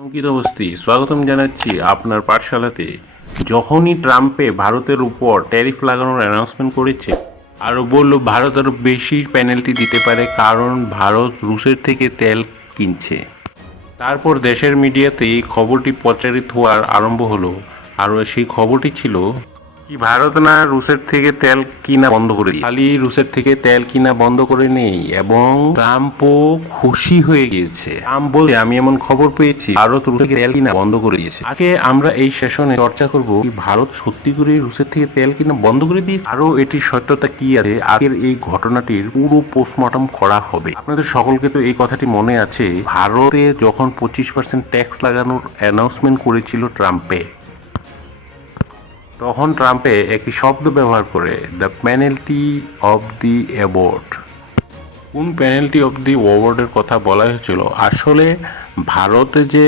অঙ্কিত অবস্থি স্বাগতম জানাচ্ছি আপনার পাঠশালাতে। যখনই ট্রাম্পে ভারতের উপর ট্যারিফ লাগানোর অ্যানাউন্সমেন্ট করেছে, আরও বলল ভারত আরও বেশি পেনাল্টি দিতে পারে কারণ ভারত রুশের থেকে তেল কিনছে। তারপর দেশের মিডিয়াতে এই খবরটি প্রচারিত হওয়ার আরম্ভ হলো। আর সেই খবরটি ছিল কি ভারত না রুশের থেকে তেল কিনা বন্ধ করে দিয়ে খালি রুশের থেকে তেল কিনা বন্ধ করে নেই, এবং ট্রাম্পও খুশি হয়ে গিয়েছে। ট্রাম্প বলে আমি এমন খবর পেয়েছি ভারত রুশের থেকে তেল কিনা বন্ধ করে দিয়েছে। আগে আমরা এই সেশনে চর্চা করব ভারত সত্যি করে রুশের থেকে তেল কিনা বন্ধ করে দিয়েছে, আরও এটির সত্যতা কি আছে। আগের এই ঘটনাটির পুরো পোস্টমর্টম করা হবে। আপনাদের সকলকে তো এই কথাটি মনে আছে, ভারতে যখন 25% ট্যাক্স লাগানোর অ্যানাউন্সমেন্ট করেছিল ট্রাম্পে, তখন ট্রাম্পে একটি শব্দ ব্যবহার করে the penalty of the aboard. কোন পেনাল্টি অফ দি অ্যাবোর্ডের কথা বলা হয়েছিল? আসলে ভারতে যে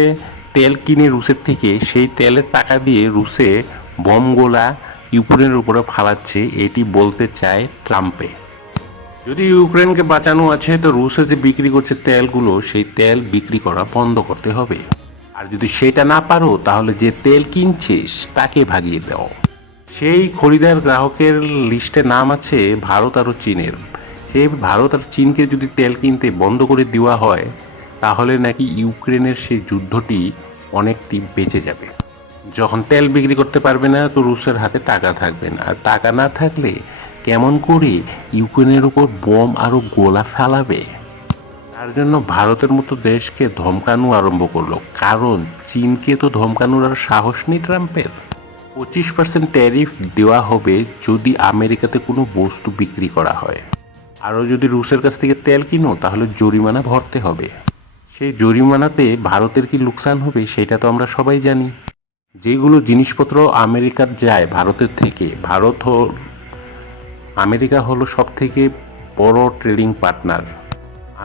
তেল কিনে রুশের থেকে, সেই তেলের টাকা দিয়ে রুশে বমগোলা ইউক্রেনের উপরে ফালাচ্ছে, এটি বলতে চায় ট্রাম্পে। যদি ইউক্রেনকে বাঁচানো আছে তো রুশে যে বিক্রি করছে তেলগুলো, সেই তেল বিক্রি করা বন্ধ করতে হবে। আর যদি সেটা না পারো তাহলে যে তেল কিনছিস তাকে ভাগিয়ে দাও। সেই খরিদার গ্রাহকের লিস্টে নাম আছে ভারত আর চীনের। সেই ভারত আর চীনকে যদি তেল কিনতে বন্ধ করে দেওয়া হয় তাহলে নাকি ইউক্রেনের সেই যুদ্ধটি অনেকটি বেঁচে যাবে। যখন তেল বিক্রি করতে পারবে না তো রুশের হাতে টাকা থাকবে না, আর টাকা না থাকলে কেমন করে ইউক্রেনের উপর বোম আরও গোলা ফেলাবে? তার জন্য ভারতের মতো দেশকে ধমকানো আরম্ভ করলো, কারণ চীনকে তো ধমকানোর আর সাহস নেই ট্রাম্পের। 25% ট্যারিফ দেওয়া হবে যদি আমেরিকাতে কোনো বস্তু বিক্রি করা হয়। আরও যদি রুশের কাছ থেকে তেল কিনো তাহলে জরিমানা ভরতে হবে। সেই জরিমানাতে ভারতের কি লোকসান হবে সেটা তো আমরা সবাই জানি। যেগুলো জিনিসপত্র আমেরিকার যায় ভারতের থেকে, আমেরিকা হলো সব থেকে বড় ট্রেডিং পার্টনার।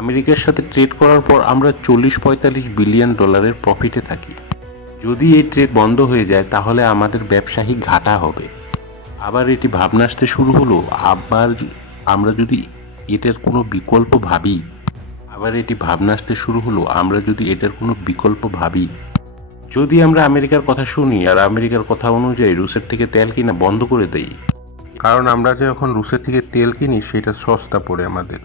আমেরিকার সাথে ট্রেড করার পর আমরা 40-45 বিলিয়ন ডলারের প্রফিটে থাকি। যদি এই ট্রেড বন্ধ হয়ে যায় তাহলে আমাদের ব্যবসায়িক ঘাটা হবে। আবার এটি ভাবনা আসতে শুরু হলো, আবার আমরা যদি এটার কোনো বিকল্প ভাবি, যদি আমরা আমেরিকার কথা শুনি আর আমেরিকার কথা অনুযায়ী রুশের থেকে তেল কিনা বন্ধ করে দেই, কারণ আমরা যে এখন রুশের থেকে তেল কিনি সেটা সস্তা পড়ে আমাদের।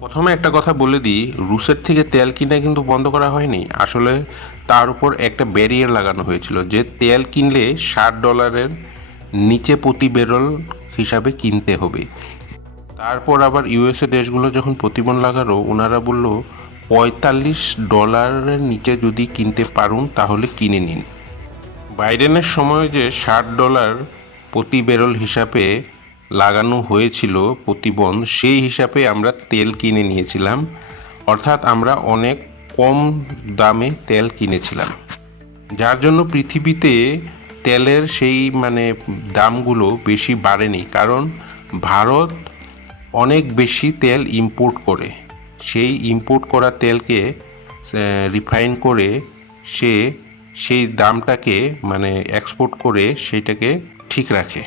প্রথমে একটা কথা বলে দিই, রুশের থেকে তেল কিনা কিন্তু বন্ধ করা হয়নি। আসলে তার উপর একটা ব্যারিয়ার লাগানো হয়েছিল যে তেল কিনলে $60 নিচে প্রতি ব্যারেল হিসাবে কিনতে হবে। তারপর আবার ইউএসএ দেশগুলো যখন প্রতিবন্ধ লাগালো, ওনারা বলল $45 নিচে যদি কিনতে পারুন তাহলে কিনে নিন। বাইডেনের সময় যে $60 প্রতি ব্যারেল হিসাবে লাগানো হয়েছিল প্রতিবন্ধ, সেই হিসাবে আমরা তেল কিনে নিয়েছিলাম, অর্থাৎ আমরা অনেক কম দামে তেল কিনেছিলাম, যার জন্য পৃথিবীতে তেলের সেই দামগুলো বেশি বাড়েনি। কারণ ভারত অনেক বেশি তেল ইম্পোর্ট করে, সেই ইম্পোর্ট করা তেলকে রিফাইন করে সেই দামটাকে এক্সপোর্ট করে সেটাকে ঠিক রাখে।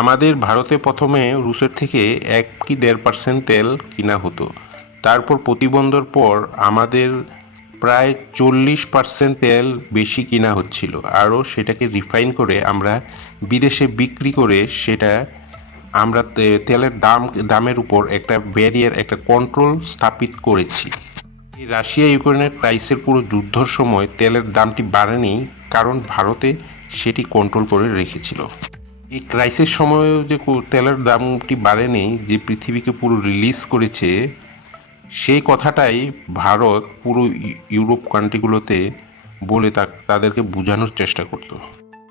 আমাদের ভারতে প্রথমে রুশের থেকে 1 কি 1.5% তেল কিনা হতো, তারপর প্রতিবন্ধর পর আমাদের প্রায় 40% তেল বেশি কিনা হচ্ছিল, আরও সেটাকে রিফাইন করে আমরা বিদেশে বিক্রি করে সেটা আমরা তেলের দামের উপর একটা ব্যারিয়ার, একটা কন্ট্রোল স্থাপিত করেছি। এই রাশিয়া ইউক্রেনের ক্রাইসের পুরো যুদ্ধর সময় তেলের দামটি বাড়েনি, কারণ ভারতে সেটি কন্ট্রোল করে রেখেছিল। এই ক্রাইসিস সময়েও যে তেলের দামটি বাড়েনি, যে পৃথিবীকে পুরো রিলিজ করেছে, সেই কথাটাই ভারত পুরো ইউরোপ কান্ট্রিগুলোতে বলে তাদেরকে বোঝানোর চেষ্টা করত।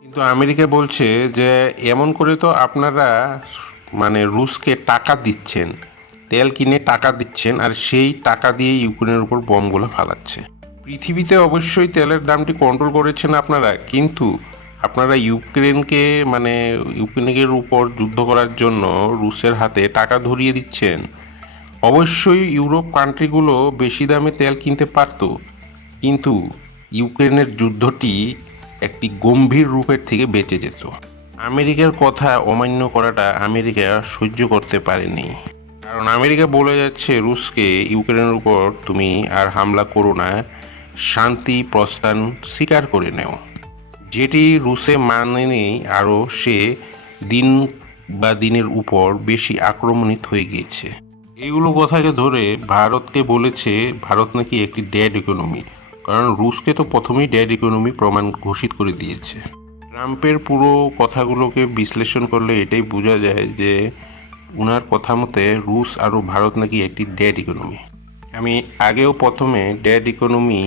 কিন্তু আমেরিকা বলছে যে এমন করে তো আপনারা রুশকে টাকা দিচ্ছেন, তেল কিনে টাকা দিচ্ছেন, আর সেই টাকা দিয়ে ইউক্রেনের উপর বমগুলো ফালাচ্ছে। পৃথিবীতে অবশ্যই তেলের দামটি কন্ট্রোল করেছেন আপনারা, কিন্তু আপনারা ইউক্রেনের উপর যুদ্ধ করার জন্য রুশের হাতে টাকা ধরিয়ে দিচ্ছেন। অবশ্যই ইউরোপ কান্ট্রিগুলো বেশি দামে তেল কিনতে পারত, কিন্তু ইউক্রেনের যুদ্ধটি একটি গম্ভীর রূপের থেকে বেঁচে যেত। আমেরিকার কথা অমান্য করাটা আমেরিকা সহ্য করতে পারেনি, কারণ আমেরিকা বলে যাচ্ছে রুশকে, ইউক্রেনের উপর তুমি আর হামলা করো না, শান্তি প্রস্থান স্বীকার করে নেও, যেটি রুশে মানেনি আরও সে দিন বা দিনের উপর বেশি আক্রমণিত হয়ে গিয়েছে। এইগুলো কথাকে ধরে ভারতকে বলেছে ভারত নাকি একটি ডেড ইকোনমি, কারণ রুশকে তো প্রথমেই ডেড ইকোনমি প্রমাণ ঘোষিত করে দিয়েছে। ট্রাম্পের পুরো কথাগুলোকে বিশ্লেষণ করলে এটাই বোঝা যায় যে উনার কথা মতে রুশ আর ভারত নাকি একটি ডেড ইকোনমি। আমি আগেও প্রথমে ডেড ইকোনমি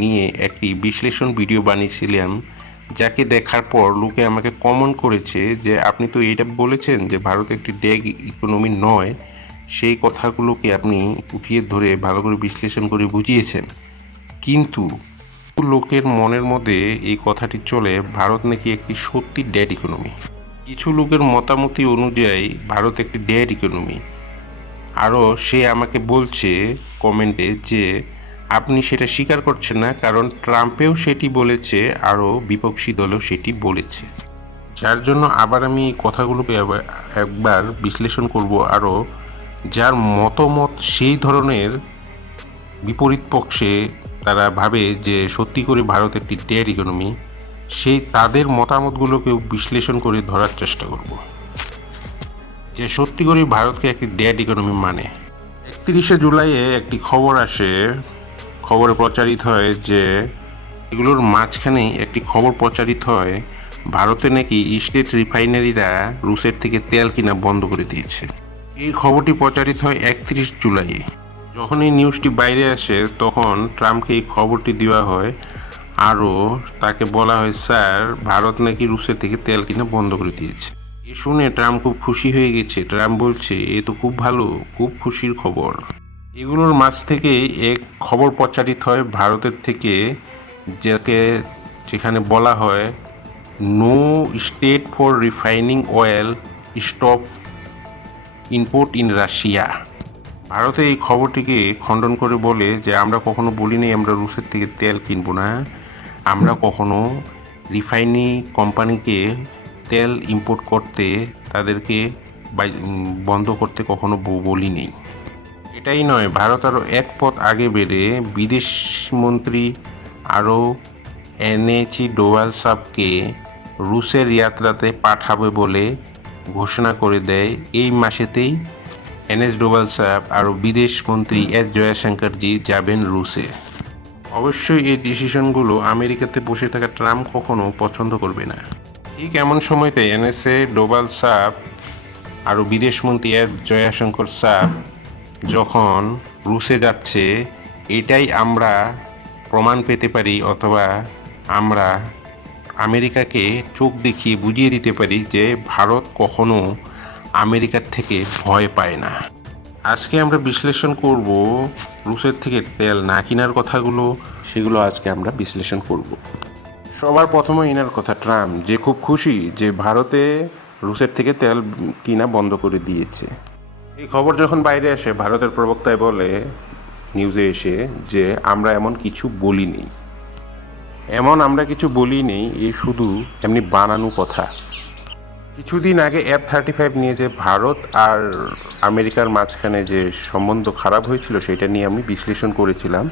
নিয়ে একটি বিশ্লেষণ ভিডিও বানিয়েছিলাম, যাকে দেখার পর লোকে আমাকে কমেন্ট করেছে যে আপনি তো এটা বলেছেন যে ভারত একটি ডেড ইকোনমি নয়, সেই কথাগুলোকে আপনি উঠিয়ে ধরে ভালো করে বিশ্লেষণ করে বুঝিয়েছেন, কিন্তু লোকের মনের মধ্যে এই কথাটি চলে ভারত নাকি একটি সত্যি ডেড ইকোনমি। কিছু লোকের মতামতি অনুযায়ী ভারত একটি ডেড ইকোনমি। আরও সে আমাকে বলছে কমেন্টে যে আপনি সেটা স্বীকার করছেন না, কারণ ট্রাম্পেও সেটি বলেছে, আরও বিপক্ষী দলেও সেটি বলেছে। যার জন্য আবার আমি এই কথাগুলোকে একবার বিশ্লেষণ করব, আরও যার মতামত সেই ধরনের বিপরীত পক্ষে তারা ভাবে যে সত্যি করে ভারত একটি ডেড ইকোনমি, সেই তাদের মতামতগুলোকেও বিশ্লেষণ করে ধরার চেষ্টা করব যে সত্যি করে ভারতকে একটি ডেড ইকোনমি মানে। 31শে জুলাইয়ে একটি খবর আসে, খবরে প্রচারিত হয় যে এগুলোর মাঝখানেই একটি খবর প্রচারিত হয় ভারতে নাকি স্টেট রিফাইনারিরা রুশের থেকে তেল কিনা বন্ধ করে দিয়েছে। এই খবরটি প্রচারিত হয় 31 জুলাইয়ে। যখন এই নিউজটি বাইরে আসে তখন ট্রাম্পকে এই খবরটি দেওয়া হয়, আরও তাকে বলা হয় স্যার ভারত নাকি রুশের থেকে তেল কিনা বন্ধ করে দিয়েছে। এ শুনে ট্রাম্প খুব খুশি হয়ে গেছে। ট্রাম্প বলছে এ তো খুব ভালো, খুব খুশির খবর। এগুলোর মাঝ থেকে এক খবর প্রচারিত হয় ভারতের থেকে, যেখানে বলা হয় no state for refining oil stop import in Russia. ভারতে এই খবরটিকে খণ্ডন করে বলে যে আমরা কখনো বলিনি আমরা রুশের থেকে তেল কিনবো না, আমরা কখনো রিফাইনি কোম্পানিকে তেল ইম্পোর্ট করতে তাদেরকে বন্ধ করতে কখনো বলিনি। এটাই নয়, ভারত আরও এক পথ আগে বেড়ে বিদেশ মন্ত্রী আরও এনএচি ডোভাল সাহকে রুশের যাত্রাতে পাঠাবে বলে ঘোষণা করে দেয়। এই মাসেতেই এনএস ডোভাল সাহেব আর বিদেশ মন্ত্রী এস জয়শঙ্করজি যাবেন রুশে। অবশ্যই এই ডিসিশনগুলো আমেরিকাতে বসে থাকা ট্রাম্প কখনো পছন্দ করবে না। ঠিক এমন সময়তে এনএসএ ডোভাল সাহেব আর বিদেশমন্ত্রী এস জয়শঙ্কর সাহেব যখন রুশে যাচ্ছে, এটাই আমরা প্রমাণ পেতে পারি, অথবা আমরা আমেরিকাকে চোখ দেখিয়ে বুঝিয়ে দিতে পারি যে ভারত কখনো আমেরিকার থেকে ভয় পায় না। আজকে আমরা বিশ্লেষণ করব রুশের থেকে তেল না কেনার কথাগুলো, সেগুলো আজকে আমরা বিশ্লেষণ করব। সবার প্রথমে এনার কথা ট্রাম্প যে খুব খুশি যে ভারতে রুশের থেকে তেল কিনা বন্ধ করে দিয়েছে। এই খবর যখন বাইরে আসে ভারতের প্রবক্তায় বলে নিউজে এসে যে আমরা এমন কিছু বলিনি, আমরা কিছু বলিনি, এ শুধু এমনি বানানো কথা। কিছুদিন আগে F-35 নিয়ে যে ভারত আর আমেরিকার মাঝখানে যে সম্বন্ধ খারাপ হয়েছিল সেটা নিয়ে আমি বিশ্লেষণ করেছিলাম।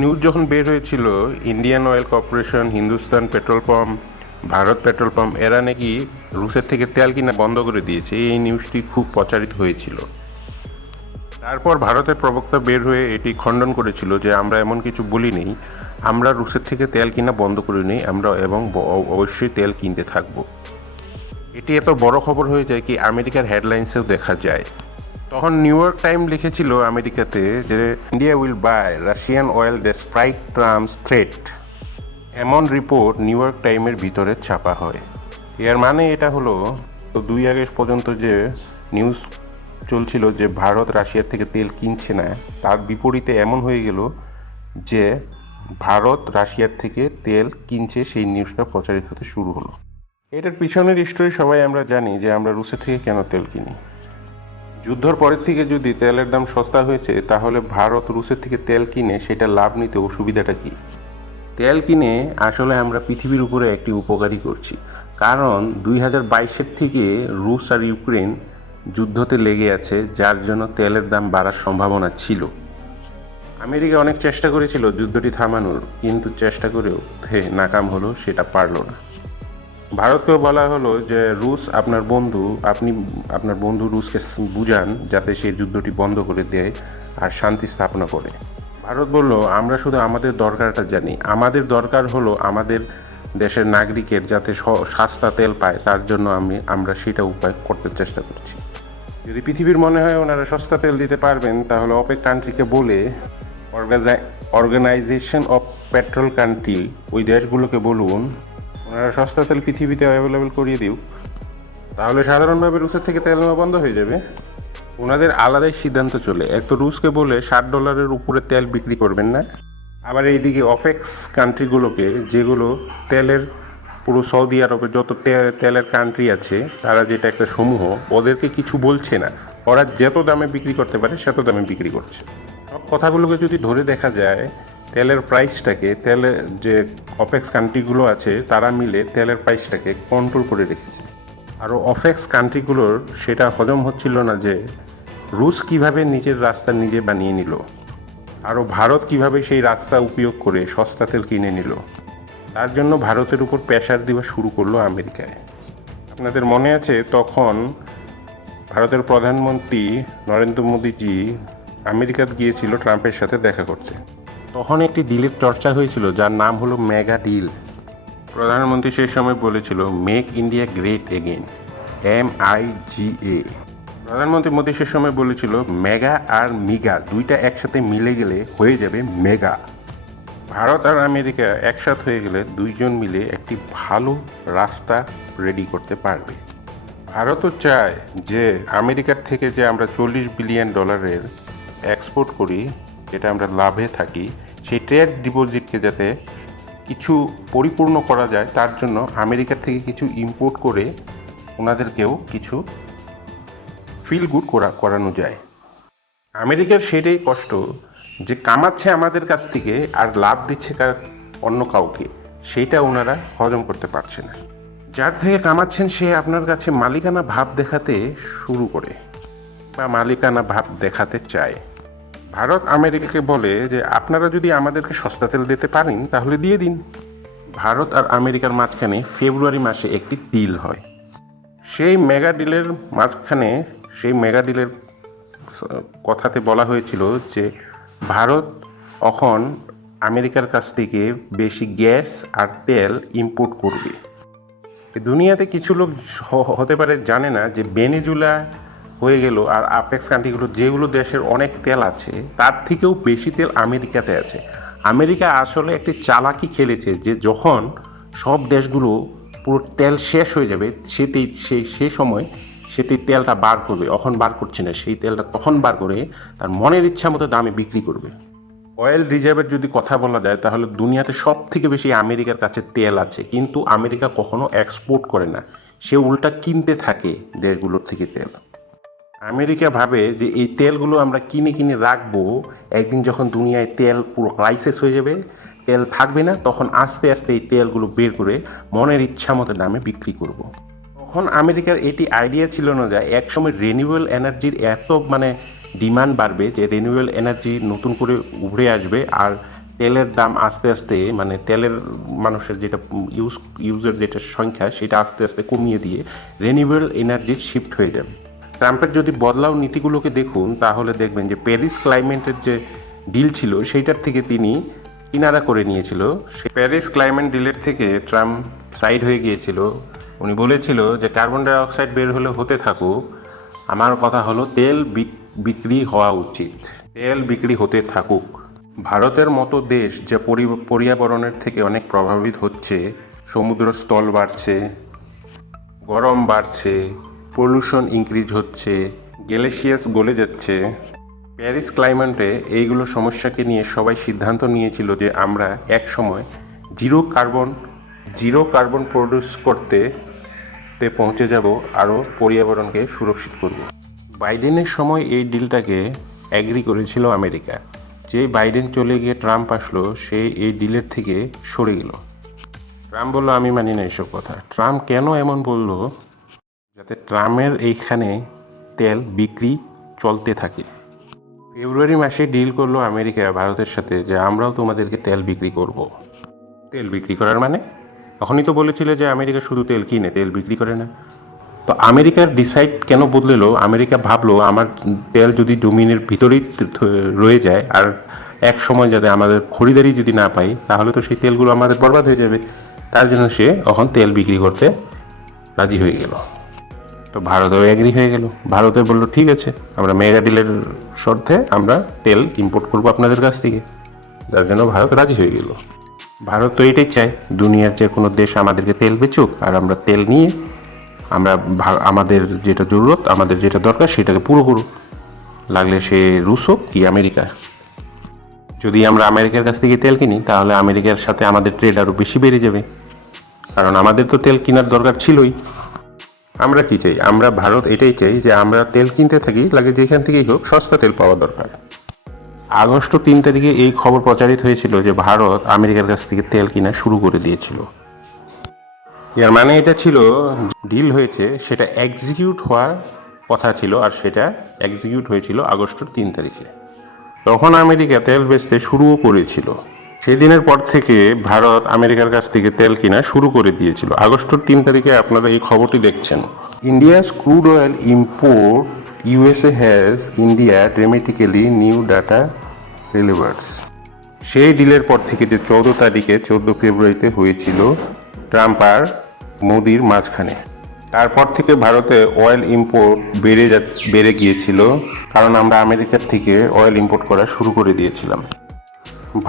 নিউজ যখন বের হয়েছিল Indian oil corporation, Hindustan petrol pump, Bharat petrol pump এরা নাকি রুশের থেকে তেল কিনা বন্ধ করে দিয়েছে, এই নিউজটি খুব প্রচারিত হয়েছিল। তারপর ভারতের প্রবক্তা বের হয়ে এটি খণ্ডন করেছিল যে আমরা এমন কিছু বলিনি, আমরা রুশের থেকে তেল কিনা বন্ধ করিনি, আমরা এবং অবশ্যই তেল কিনতে থাকবো। এটি এত বড় খবর হয়ে যায় কি আমেরিকার হেডলাইন্সেও দেখা যায়। তখন নিউ ইয়র্ক টাইম লিখেছিল আমেরিকাতে যে India will buy Russian oil despite Trump's threat. এমন রিপোর্ট নিউ ইয়র্ক টাইমের ভিতরে ছাপা হয়। এর মানে এটা হলো 2 আগস্ট পর্যন্ত যে নিউজ চলছিল যে ভারত রাশিয়ার থেকে তেল কিনছে না, তার বিপরীতে এমন হয়ে গেল যে ভারত রাশিয়ার থেকে তেল কিনছে, সেই নিউজটা প্রচারিত হতে শুরু হলো। এটার পিছনের স্টোরি সবাই আমরা জানি যে আমরা রুশে থেকে কেন তেল কিনি। যুদ্ধর পরের থেকে যদি তেলের দাম সস্তা হয়েছে তাহলে ভারত রুশের থেকে তেল কিনে সেটা লাভ নিতে অসুবিধাটা কি? তেল কিনে আসলে আমরা পৃথিবীর উপরে একটি উপকারী করছি, কারণ 2022 থেকে রুশ আর ইউক্রেন যুদ্ধতে লেগে আছে, যার জন্য তেলের দাম বাড়ার সম্ভাবনা ছিল। আমেরিকা অনেক চেষ্টা করেছিল যুদ্ধটি থামানোর, কিন্তু চেষ্টা করেও নাকাম হলো, সেটা পারল না। ভারতকেও বলা হলো যে রুশ আপনার বন্ধু, আপনি আপনার বন্ধু রুশকে বুঝান যাতে সে যুদ্ধটি বন্ধ করে দেয় আর শান্তি স্থাপনা করে। ভারত বলল, আমরা শুধু আমাদের দরকারটা জানি, আমাদের দরকার হলো আমাদের দেশের নাগরিকের যাতে সস্তা তেল পায়, তার জন্য আমরা সেটা উপায় করতে চেষ্টা করছি। যদি পৃথিবীর মনে হয় ওনারা সস্তা তেল দিতে পারবেন, তাহলে অপেক কান্ট্রিকে বলে অর্গানাইজেশন অফ পেট্রোল কান্ট্রি, ওই দেশগুলোকে বলুন ওনারা সস্তা তেল পৃথিবীতে অ্যাভেলেবেল করিয়ে দিও, তাহলে সাধারণভাবে রুশের থেকে তেল নেওয়া বন্ধ হয়ে যাবে। ওনাদের আলাদাই সিদ্ধান্ত চলে, এক তো রুশকে বলে $60 উপরে তেল বিক্রি করবেন না, আবার এইদিকে অপেক্স কান্ট্রিগুলোকে, যেগুলো তেলের পুরো সৌদি আরবে যত তেলের কান্ট্রি আছে, তারা যেটা একটা সমূহ, ওদেরকে কিছু বলছে না, ওরা যত দামে বিক্রি করতে পারে সেত দামে বিক্রি করছে। সব কথাগুলোকে যদি ধরে দেখা যায়, তেলের প্রাইসটাকে, তেলের যে অপেক্স কান্ট্রিগুলো আছে তারা মিলে তেলের প্রাইসটাকে কন্ট্রোল করে রেখেছে। আরও অপেক্স কান্ট্রিগুলোর সেটা হজম হচ্ছিল না যে রুশ কিভাবে নিজের রাস্তা নিজে বানিয়ে নিল, আরও ভারত কিভাবে সেই রাস্তা উপয়োগ করে সস্তা তেল কিনে নিল। তার জন্য ভারতের উপর প্রেশার দেওয়া শুরু করলো আমেরিকায়। আপনাদের মনে আছে, তখন ভারতের প্রধানমন্ত্রী নরেন্দ্র মোদীজি আমেরিকা গিয়েছিল ট্রাম্পের সাথে দেখা করতে। তখন একটি ডিলের চর্চা হয়েছিল যার নাম হলো মেগা ডিল। প্রধানমন্ত্রী সেই সময় বলেছিল, make India great again, MIGA। প্রধানমন্ত্রী মোদী সে সময় বলেছিল, মেগা আর মিগা দুইটা একসাথে মিলে গেলে হয়ে যাবে মেগা। ভারত আর আমেরিকা একসাথ হয়ে গেলে দুইজন মিলে একটি ভালো রাস্তা রেডি করতে পারবে। ভারতও চায় যে আমেরিকার থেকে যে আমরা $40 বিলিয়ন এক্সপোর্ট করি, যেটা আমরা লাভে থাকি, সেই ট্রেড ডিপোজিটকে যাতে কিছু পরিপূর্ণ করা যায়, তার জন্য আমেরিকার থেকে কিছু ইম্পোর্ট করে ওনাদেরকেও কিছু ফিল গুড করানো যায়। আমেরিকার সেটাই কষ্ট যে কামাচ্ছে আমাদের কাছ থেকে আর লাভ দিচ্ছে অন্য কাউকে, সেইটা ওনারা হজম করতে পারছে না। যার থেকে কামাচ্ছেন সে আপনার কাছে মালিকানা ভাব দেখাতে শুরু করে বা মালিকানা ভাব দেখাতে চায়। ভারত আমেরিকাকে বলে যে আপনারা যদি আমাদেরকে সস্তা তেল দিতে পারেন তাহলে দিয়ে দিন। ভারত আর আমেরিকার মাঝখানে ফেব্রুয়ারি মাসে একটি ডিল হয়। সেই মেগা ডিলের মাঝখানে, সেই মেগা ডিলের কথাতে বলা হয়েছিল যে ভারত এখন আমেরিকার কাছ থেকে বেশি গ্যাস আর তেল ইম্পোর্ট করবে। দুনিয়াতে কিছু লোক হতে পারে জানে না যে ভেনেজুয়েলা হয়ে গেল আর আপেক্স কান্ট্রিগুলো, যেগুলো দেশের অনেক তেল আছে, তার থেকেও বেশি তেল আমেরিকাতে আছে। আমেরিকা আসলে একটি চালাকি খেলেছে যে যখন সব দেশগুলো পুরো তেল শেষ হয়ে যাবে, সেই সময় সেটি তেলটা বার করবে। এখন বার করছে না, সেই তেলটা তখন বার করে তার মনের ইচ্ছা মতো দামে বিক্রি করবে। অয়েল রিজার্ভের যদি কথা বলা যায়, তাহলে দুনিয়াতে সব থেকে বেশি আমেরিকার কাছে তেল আছে, কিন্তু আমেরিকা কখনো এক্সপোর্ট করে না, সে উল্টা কিনতে থাকে দেশগুলোর থেকে তেল। আমেরিকা ভাবে যে এই তেলগুলো আমরা কিনে কিনে রাখবো, একদিন যখন দুনিয়ায় তেল পুরো ক্রাইসিস হয়ে যাবে, তেল থাকবে না, তখন আস্তে আস্তে এই তেলগুলো বের করে মনের ইচ্ছা মতো দামে বিক্রি করব। তখন আমেরিকার এটি আইডিয়া ছিল না যে একসময় রিনিউয়েবল এনার্জির এত ডিমান্ড বাড়বে যে রিনিউয়েবল এনার্জি নতুন করে উভরে আসবে, আর তেলের দাম আস্তে আস্তে তেলের মানুষের যেটা ইউজের যেটা সংখ্যা, সেটা আস্তে আস্তে কমিয়ে দিয়ে রিনিউয়েবল এনার্জি শিফট হয়ে যাবে। ট্রাম্পের যদি বদলাও নীতিগুলোকে দেখুন, তাহলে দেখবেন যে প্যারিস ক্লাইমেটের যে ডিল ছিল সেইটার থেকে তিনি কিনারা করে নিয়েছিল। সেই প্যারিস ক্লাইমেট ডিলের থেকে ট্রাম্প সাইড হয়ে গিয়েছিল। উনি বলেছিল যে কার্বন ডাই অক্সাইড বের হলে হতে থাকুক, আমার কথা হলো তেল বিক্রি হওয়া উচিত, তেল বিক্রি হতে থাকুক। ভারতের মতো দেশ যে পর্যাবরণের থেকে অনেক প্রভাবিত হচ্ছে, সমুদ্র স্থল বাড়ছে, গরম বাড়ছে, পলিউশন ইনক্রিজ হচ্ছে, গ্লেশিয়াস গলে যাচ্ছে, প্যারিস ক্লাইমেটে এইগুলো সমস্যাকে নিয়ে সবাই সিদ্ধান্ত নিয়েছিল যে আমরা এক সময় জিরো কার্বন প্রডিউস করতে পৌঁছে যাব, আরও পর্যাবরণকে সুরক্ষিত করব। বাইডেনের সময় এই ডিলটাকে অ্যাগ্রি করেছিল আমেরিকা। যে বাইডেন চলে গিয়ে ট্রাম্প আসলো, সে এই ডিলের থেকে সরে গেল। ট্রাম্প বলল, আমি মানি না এসব কথা। ট্রাম্প কেন এমন বলল? যাতে ট্রাম্পের এইখানে তেল বিক্রি চলতে থাকে। ফেব্রুয়ারি মাসে ডিল করলো আমেরিকা ভারতের সাথে যে আমরাও তোমাদেরকে তেল বিক্রি করব। তেল বিক্রি করার মানে তখনই তো বলেছিল যে আমেরিকা শুধু তেল কিনে, তেল বিক্রি করে না। তো আমেরিকার ডিসাইড কেন বদলেলো? আমেরিকা ভাবলো আমার তেল যদি ডোমিনের ভিতরেই রয়ে যায় আর এক সময় যাতে আমাদের খরিদারি যদি না পাই, তাহলে তো সেই তেলগুলো আমাদের বরবাদ হয়ে যাবে। তার জন্য সে এখন তেল বিক্রি করতে রাজি হয়ে গেল। তো ভারতেও এগ্রি হয়ে গেল। ভারতে বললো ঠিক আছে, আমরা মেগা ডিলের শর্তে আমরা তেল ইম্পোর্ট করবো আপনাদের কাছ থেকে। যার জন্য ভারত রাজি হয়ে গেল। ভারত তো এটাই চায়, দুনিয়ার যে কোনো দেশ আমাদেরকে তেল বেচুক আর আমরা তেল নিয়ে আমরা আমাদের যেটা জরুরত, আমাদের যেটা দরকার সেটাকে পুরো করুক, লাগলে সে রুশ হোক কি আমেরিকা। যদি আমরা আমেরিকার কাছ থেকে তেল কিনি তাহলে আমেরিকার সাথে আমাদের ট্রেড আরও বেশি বেড়ে যাবে, কারণ আমাদের তো তেল কেনার দরকার ছিলই। আমরা কি চাই? আমরা ভারত এটাই চাই যে আমরা তেল কিনতে থাকি, লাগে যেখান থেকেই হোক সস্তা তেল পাওয়া দরকার। আগস্ট 3 তারিখে এই খবর প্রচারিত হয়েছিল যে ভারত আমেরিকার কাছ থেকে তেল কিনা শুরু করে দিয়েছিল। এর মানে এটা ছিল ডিল হয়েছে, সেটা এক্সিকিউট হওয়ার কথা ছিল, আর সেটা এক্সিকিউট হয়েছিল আগস্ট 3 তারিখে। তখন আমেরিকা তেল বেচতে শুরুও করেছিল। সেদিনের পর থেকে ভারত আমেরিকার কাছ থেকে তেল কিনা শুরু করে দিয়েছিল। আগস্ট 3 তারিখে আপনারা এই খবরটি দেখছেন। India's crude oil import USA has India dramatically new data reveals. সেই ডিলের পর থেকে যে 14 ফেব্রুয়ারিতে হয়েছিল ট্রাম্প আর মোদির মাঝখানে, তারপর থেকে ভারতে অয়েল ইম্পোর্ট বেড়ে গিয়েছিল, কারণ আমরা আমেরিকার থেকে অয়েল ইম্পোর্ট করা শুরু করে দিয়েছিলাম।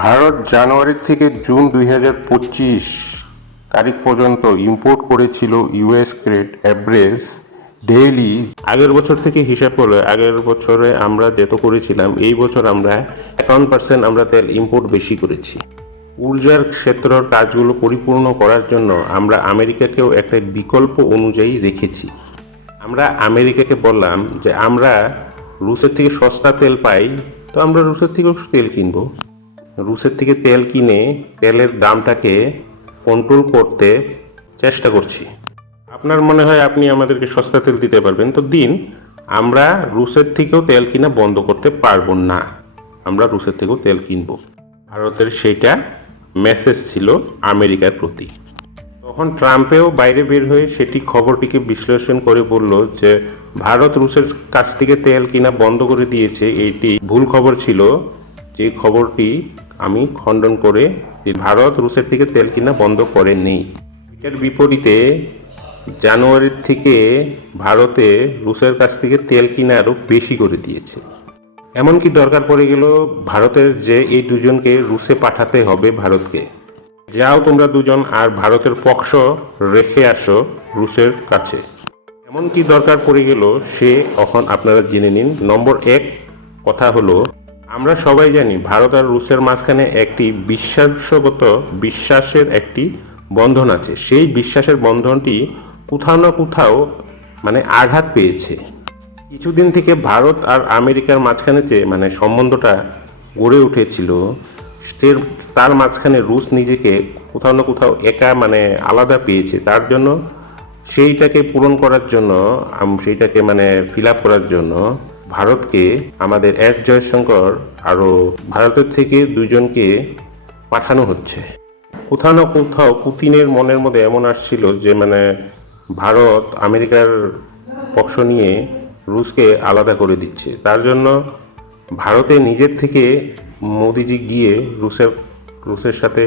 ভারত জানুয়ারি থেকে জুন 2025 তারিখ পর্যন্ত ইম্পোর্ট করেছিল ইউএস গ্রেড অ্যাভারেজ ডেইলি। আগের বছর থেকে হিসাব করলে আগের বছরে আমরা যেত করেছিলাম, এই বছর আমরা 51% আমরা তেল ইম্পোর্ট বেশি করেছি। ঊর্জার ক্ষেত্রের কাজগুলো পরিপূর্ণ করার জন্য আমরা আমেরিকাকেও একটা বিকল্প অনুযায়ী রেখেছি। আমরা আমেরিকাকে বললাম যে আমরা রুশের থেকে সস্তা তেল পাই, তো আমরা রুশের থেকেও তেল কিনবো। রুশের থেকে তেল কিনে তেলের দামটাকে কন্ট্রোল করতে চেষ্টা করছি। আপনার মনে হয় আপনি আমাদেরকে সস্তা তেল দিতে পারবেন, তো দিন। আমরা রুশের থেকেও তেল কিনা বন্ধ করতে পারবো না, আমরা রুশের থেকেও তেল কিনবো। ভারতের সেইটা মেসেজ ছিল আমেরিকার প্রতি। তখন ট্রাম্পেও বাইরে বের হয়ে সেটি খবরটিকে বিশ্লেষণ করে বলল যে ভারত রুশের কাছ থেকে তেল কিনা বন্ধ করে দিয়েছে, এইটি ভুল খবর ছিল। যে খবরটি আমি খণ্ডন করে যে ভারত রুশের থেকে তেল কিনা বন্ধ করেনি। এর বিপরীতে জানুয়ারির থেকে ভারতে রুশের কাছ থেকে তেল কিনা আরও বেশি করে দিয়েছে। এমনকি দরকার পড়ে গেল ভারতের যে এই দুজনকে রুশে পাঠাতে হবে ভারতকে, যাও তোমরা দুজন আর ভারতের পক্ষ রেখে আসো রুশের কাছে। এমনকি দরকার পড়ে গেল সে, এখন আপনারা জেনে নিন। নম্বর 1 কথা হলো, আমরা সবাই জানি ভারত আর রুশের মাঝখানে একটি বিশ্বাসের একটি বন্ধন আছে। সেই বিশ্বাসের বন্ধনটি কোথাও না কোথাও আঘাত পেয়েছে। কিছুদিন থেকে ভারত আর আমেরিকার মাঝখানে যে সম্বন্ধটা গড়ে উঠেছিল, তার মাঝখানে রুশ নিজেকে কোথাও না কোথাও একা আলাদা পেয়েছে। তার জন্য সেইটাকে পূরণ করার জন্য, সেইটাকে ফিল আপ করার জন্য ভারতকে আমাদের এস জয়শঙ্কর আরও ভারতের থেকে দুজনকে পাঠানো হচ্ছে। কোথাও না কোথাও পুতিনের মনের মধ্যে এমন আসছিল যে ভারত আমেরিকার পক্ষ নিয়ে রুশকে আলাদা করে দিচ্ছে। তার জন্য ভারতে নিজের থেকে মোদিজি গিয়ে রুশের সাথে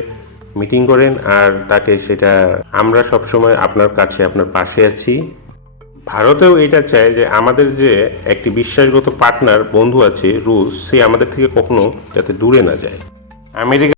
মিটিং করেন, আর তাকে সেটা আমরা সবসময় আপনার কাছে আপনার পাশে আছি। ভারতেও এটা চায় যে আমাদের যে একটি বিশ্বাসগত পার্টনার বন্ধু আছে রুশ, সে আমাদের থেকে কখনো যাতে দূরে না যায়। আমেরিকা